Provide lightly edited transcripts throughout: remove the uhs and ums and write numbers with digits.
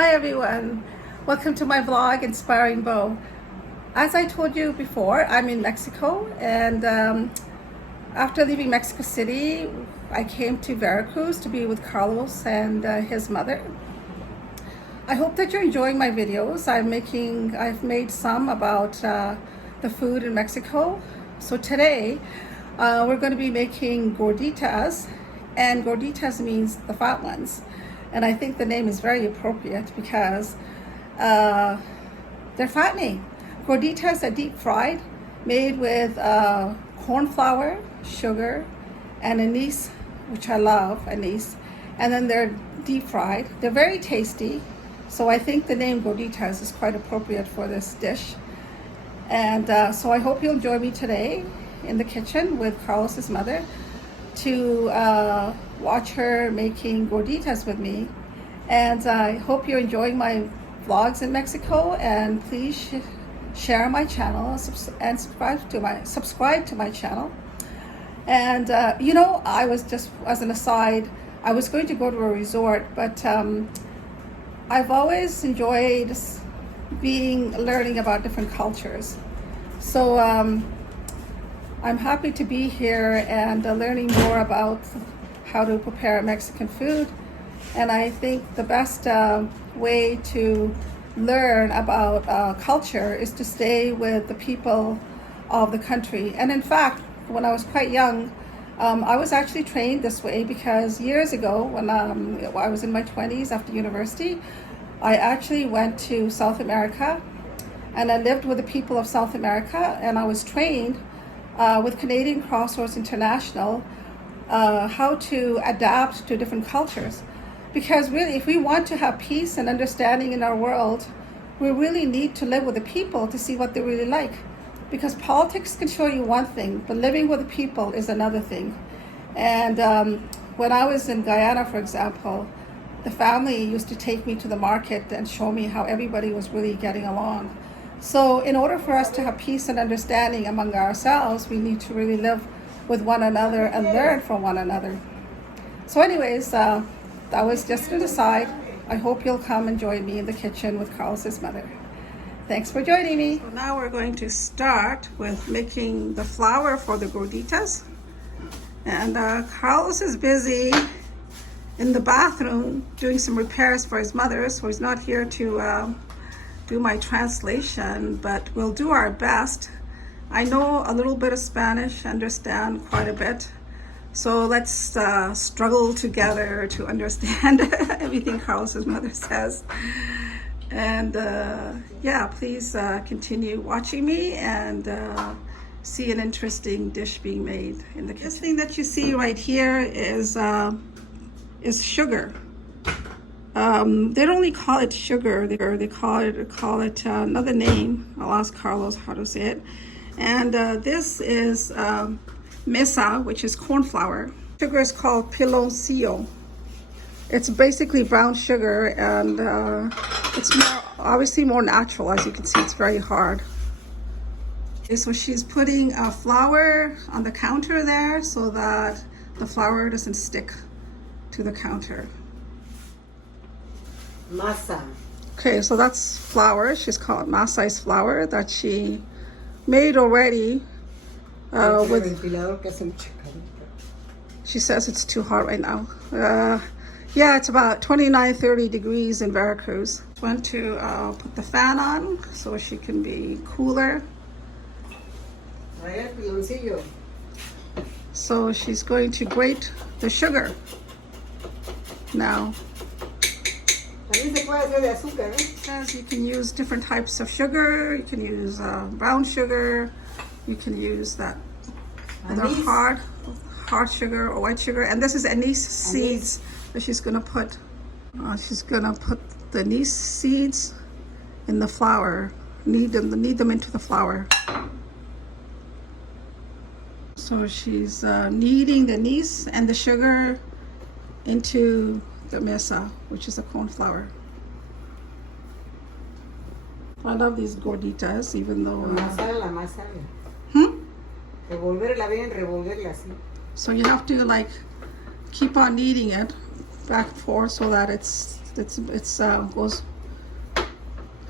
Hi everyone, welcome to my vlog Inspiring Bow. As I told you before, I'm in Mexico, and after leaving Mexico City I came to Veracruz to be with Carlos and his mother. I hope that you're enjoying my videos. I've made some about the food in Mexico. So today we're going to be making gorditas, and gorditas means the fat ones. And I think the name is very appropriate because they're fattening. Gorditas are deep fried, made with corn flour, sugar, and anise, which I love, anise. And then they're deep fried. They're very tasty. So I think the name gorditas is quite appropriate for this dish. And so I hope you'll join me today in the kitchen with Carlos's mother to watch her making gorditas with me. And I hope you're enjoying my vlogs in Mexico, and please share my channel and subscribe to my channel. And you know, I was just, as an aside, I was going to go to a resort, but I've always enjoyed learning about different cultures. So I'm happy to be here and learning more about how to prepare Mexican food. And I think the best way to learn about culture is to stay with the people of the country. And in fact, when I was quite young, I was actually trained this way because years ago, when I was in my 20s after university, I actually went to South America and I lived with the people of South America, and I was trained with Canadian Crossroads International how to adapt to different cultures. Because really, if we want to have peace and understanding in our world, we really need to live with the people to see what they really like. Because politics can show you one thing, but living with the people is another thing. And when I was in Guyana, for example, the family used to take me to the market and show me how everybody was really getting along. So in order for us to have peace and understanding among ourselves, we need to really live with one another and learn from one another. So anyways, that was just an aside. I hope you'll come and join me in the kitchen with Carlos's mother. Thanks for joining me. So now we're going to start with making the flour for the gorditas. And Carlos is busy in the bathroom doing some repairs for his mother, so he's not here to do my translation, but we'll do our best. I know a little bit of Spanish, understand quite a bit. So let's struggle together to understand everything Carlos's mother says. And yeah, please continue watching me and see an interesting dish being made in the kitchen. This thing that you see right here is sugar. They don't only call it sugar, they call it another name. I'll ask Carlos how to say it. And this is mesa, which is corn flour. Sugar is called piloncillo. It's basically brown sugar, and it's obviously more natural. As you can see, it's very hard. Okay, so she's putting flour on the counter there so that the flour doesn't stick to the counter. Masa. Okay, so that's flour. She's called masa is flour that she made already. She says it's too hot right now. Yeah, it's about 29-30 degrees in Veracruz. Went to put the fan on so she can be cooler. So she's going to grate the sugar now. It says you can use different types of sugar. You can use brown sugar. You can use that other hard sugar or white sugar. And this is anise seeds that she's gonna put. She's gonna put the anise seeds in the flour. Knead them into the flour. So she's kneading the anise and the sugar into the mesa, which is a corn flour. I love these gorditas, even though so you have to like keep on kneading it back and forth so that it's goes.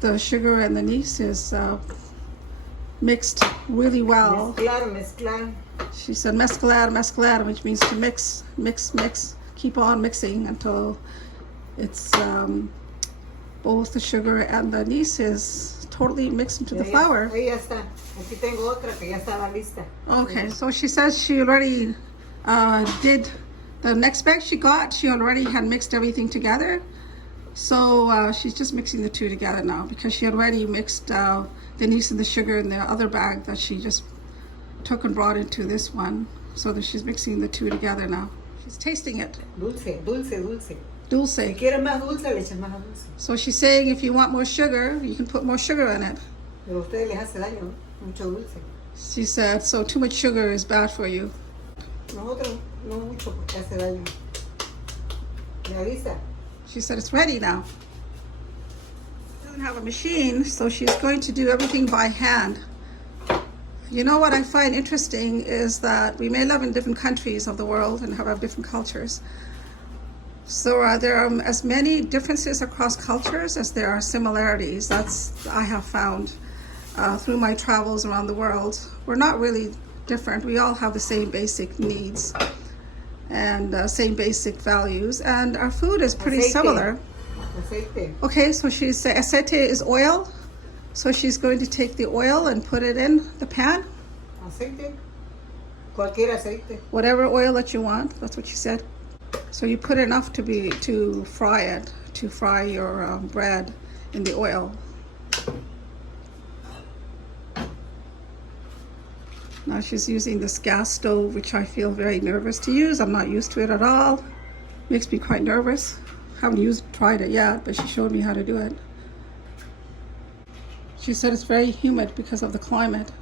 The sugar and the anise is mixed really well. Mezclar. She said mezclar, which means to mix, keep on mixing until it's both the sugar and the anise is totally mixed into the flour. Ahí ya está. Aquí tengo otra que ya estaba lista. Okay, so she says she already did the next bag she got. She already had mixed everything together. So she's just mixing the two together now because she already mixed the anise and the sugar in the other bag that she just took and brought into this one. So that she's mixing the two together now. She's tasting it. Dulce. Dulce. Si quieres más dulce, le echas más dulce. So she's saying if you want more sugar, you can put more sugar in it. Pero a ustedes les hace daño, mucho dulce. She said, so too much sugar is bad for you. Nosotros no mucho porque hace daño. ¿Ya lista? She said it's ready now. She doesn't have a machine, so she's going to do everything by hand. You know what I find interesting is that we may live in different countries of the world and have different cultures. So there are as many differences across cultures as there are similarities. That's I have found through my travels around the world. We're not really different. We all have the same basic needs and same basic values, and our food is pretty similar. Aceite. Okay, so she's aceite is oil. So she's going to take the oil and put it in the pan. Aceite. Cualquier aceite. Whatever oil that you want. That's what she said. So you put enough to fry it, to fry your bread in the oil. Now she's using this gas stove, which I feel very nervous to use. I'm not used to it at all. Makes me quite nervous. Haven't tried it yet, but she showed me how to do it. She said it's very humid because of the climate.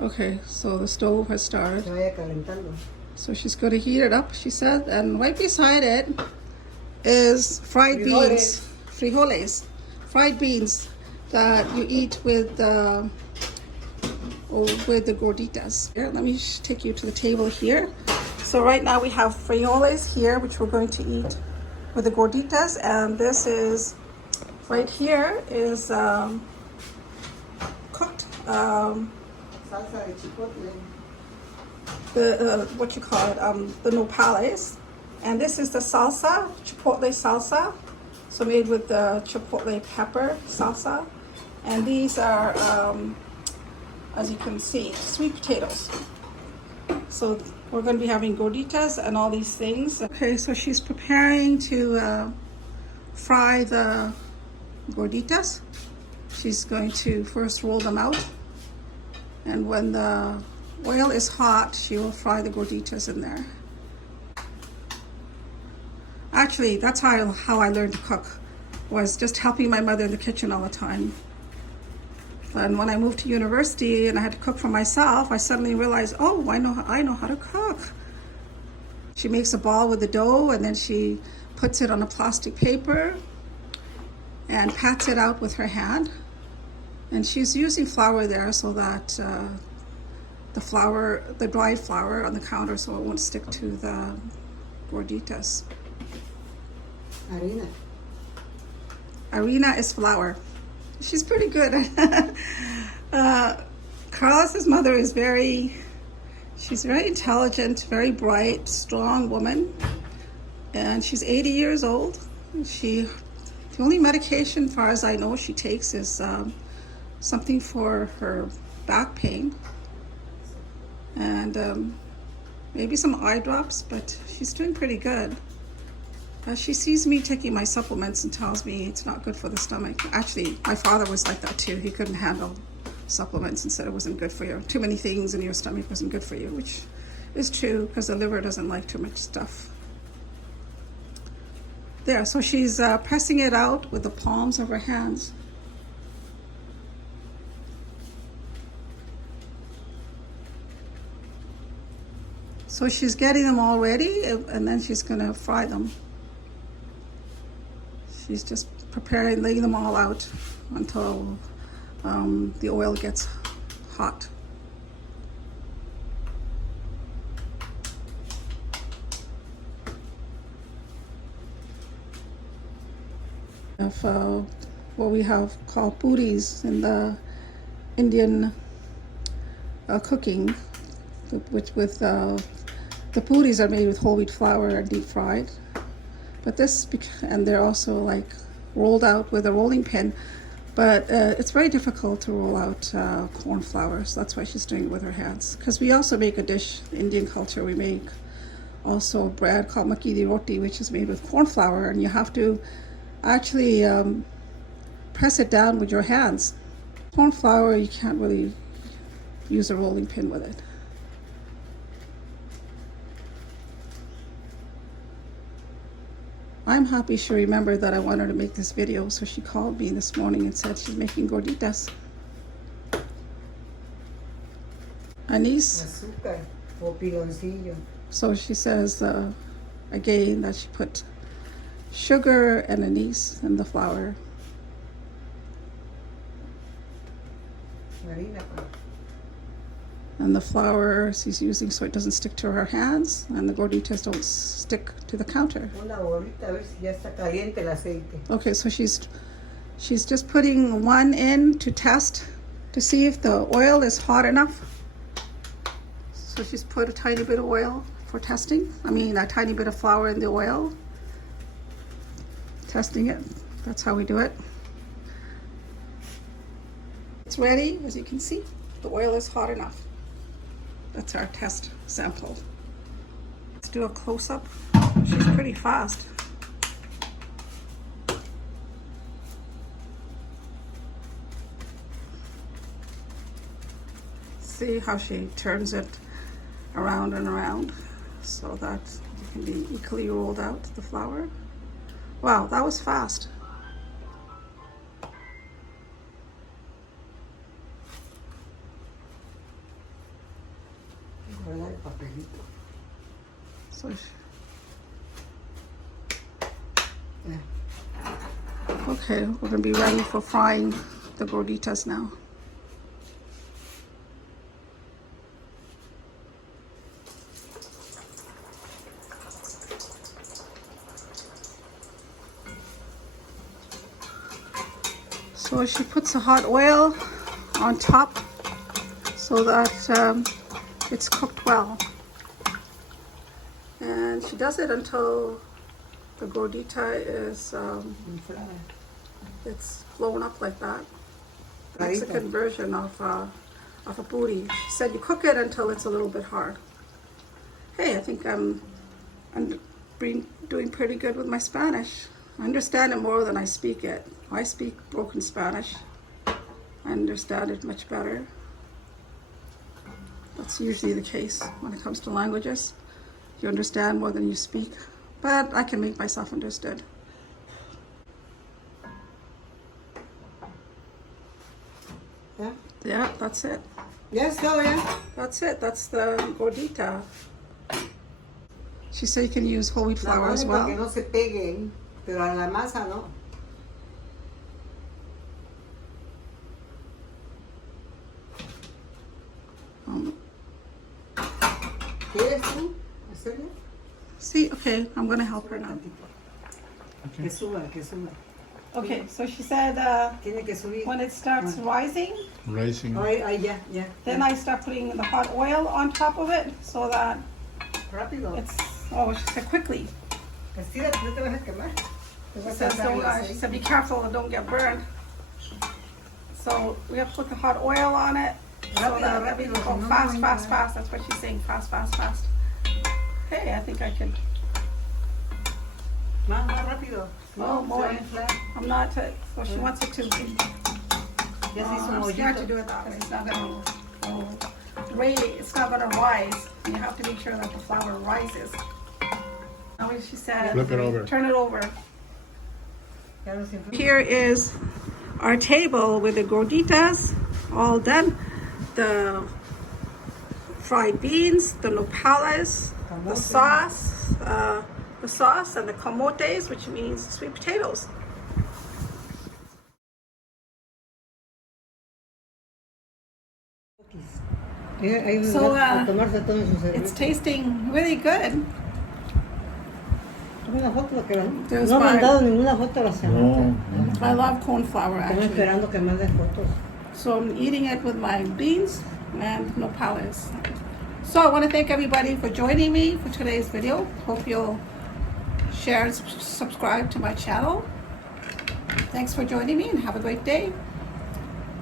Okay, so the stove has started. So she's going to heat it up, she said, and right beside it is fried beans, frijoles, fried beans that you eat with the gorditas. Here, let me take you to the table here. So right now we have frijoles here, which we're going to eat with the gorditas, and this is right here is cooked. Salsa de chipotle. The what you call it, the nopales, and this is the salsa, chipotle salsa, so made with the chipotle pepper salsa, and these are, as you can see, sweet potatoes. So we're going to be having gorditas and all these things. Okay, so she's preparing to fry the gorditas. She's going to first roll them out, and when the oil is hot, she will fry the gorditas in there. Actually, that's how I learned to cook, was just helping my mother in the kitchen all the time. And when I moved to university and I had to cook for myself, I suddenly realized, oh, I know how to cook. She makes a ball with the dough, and then she puts it on a plastic paper and pats it out with her hand. And she's using flour there so that the dried flour on the counter, so it won't stick to the gorditas. Harina is flour. She's pretty good. Carlos's mother is she's very intelligent, very bright, strong woman, and she's 80 years old. The only medication, as far as I know, she takes is something for her back pain, and maybe some eye drops, but she's doing pretty good. She sees me taking my supplements and tells me it's not good for the stomach. Actually, my father was like that too. He couldn't handle supplements and said it wasn't good for you. Too many things in your stomach wasn't good for you, which is true because the liver doesn't like too much stuff. There, so she's pressing it out with the palms of her hands. So she's getting them all ready, and then she's going to fry them. She's just preparing, laying them all out until the oil gets hot. of what we have called puris in the Indian cooking, which with the puris are made with whole wheat flour and deep fried. But and they're also like rolled out with a rolling pin. But it's very difficult to roll out corn flour, so that's why she's doing it with her hands. Because we also make a dish, Indian culture, we make also bread called makki di roti, which is made with corn flour, and you have to actually press it down with your hands. Corn flour, you can't really use a rolling pin with it. I'm happy she remembered that I wanted her to make this video, so she called me this morning and said she's making gorditas. Anise. Azúcar o piloncillo. So she says again that she put sugar and anise in the flour. Harina. And the flour she's using so it doesn't stick to her hands, and the gorditas don't stick to the counter. Una bolita, a ver si ya está caliente el aceite. Okay, so she's just putting one in to test to see if the oil is hot enough. So she's put a tiny bit of oil for testing. I mean, a tiny bit of flour in the oil. Testing it. That's how we do it. It's ready, as you can see. The oil is hot enough. That's our test sample. Let's do a close-up. She's pretty fast. See how she turns it around and around so that it can be equally rolled out, the flour. Wow, that was fast. So okay, we're gonna be ready for frying the gorditas now. So she puts the hot oil on top so that it's cooked well. And she does it until the gordita is it's blown up like that. Mexican version of a puri. She said you cook it until it's a little bit hard. Hey, I think I'm doing pretty good with my Spanish. I understand it more than I speak it. I speak broken Spanish. I understand it much better. That's usually the case when it comes to languages. You understand more than you speak, but I can make myself understood. Yeah? Yeah, that's it. Yes, so yeah. That's it. That's the gordita. She said you can use whole wheat flour as well. Que no se peguen, pero a la masa no. ¿Quieres tú hacerlo? See, okay, I'm gonna help her now. Okay. Que suba. Okay, so she said Tiene que subir. when it starts rising, Yeah. then I start putting the hot oil on top of it so that Rápido. it's, oh, she said quickly. Estírate, no te vas a quemar. She said be careful and don't get burned. So we have to put the hot oil on it. So that everything go fast. That's what she's saying, fast. Hey, I think I can. Más rápido. Oh boy, I'm not. So she wants it to. I'm scared to do it that way. It's not gonna. It's not gonna rise. You have to make sure that the flour rises. Now she said, flip it over. Turn it over. Here is our table with the gorditas all done. The fried beans, the napoles, the sauce and the camotes, which means sweet potatoes. So it's tasting really good. Una foto porque There's no me han mine. dado ninguna foto la semana. I love corn flour Estoy actually. esperando que me den fotos. So I'm eating it with my beans and napoles. So I want to thank everybody for joining me for today's video. Hope you'll share and subscribe to my channel. Thanks for joining me and have a great day.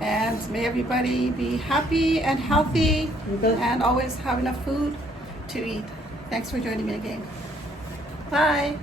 And may everybody be happy and healthy and always have enough food to eat. Thanks for joining me again. Bye.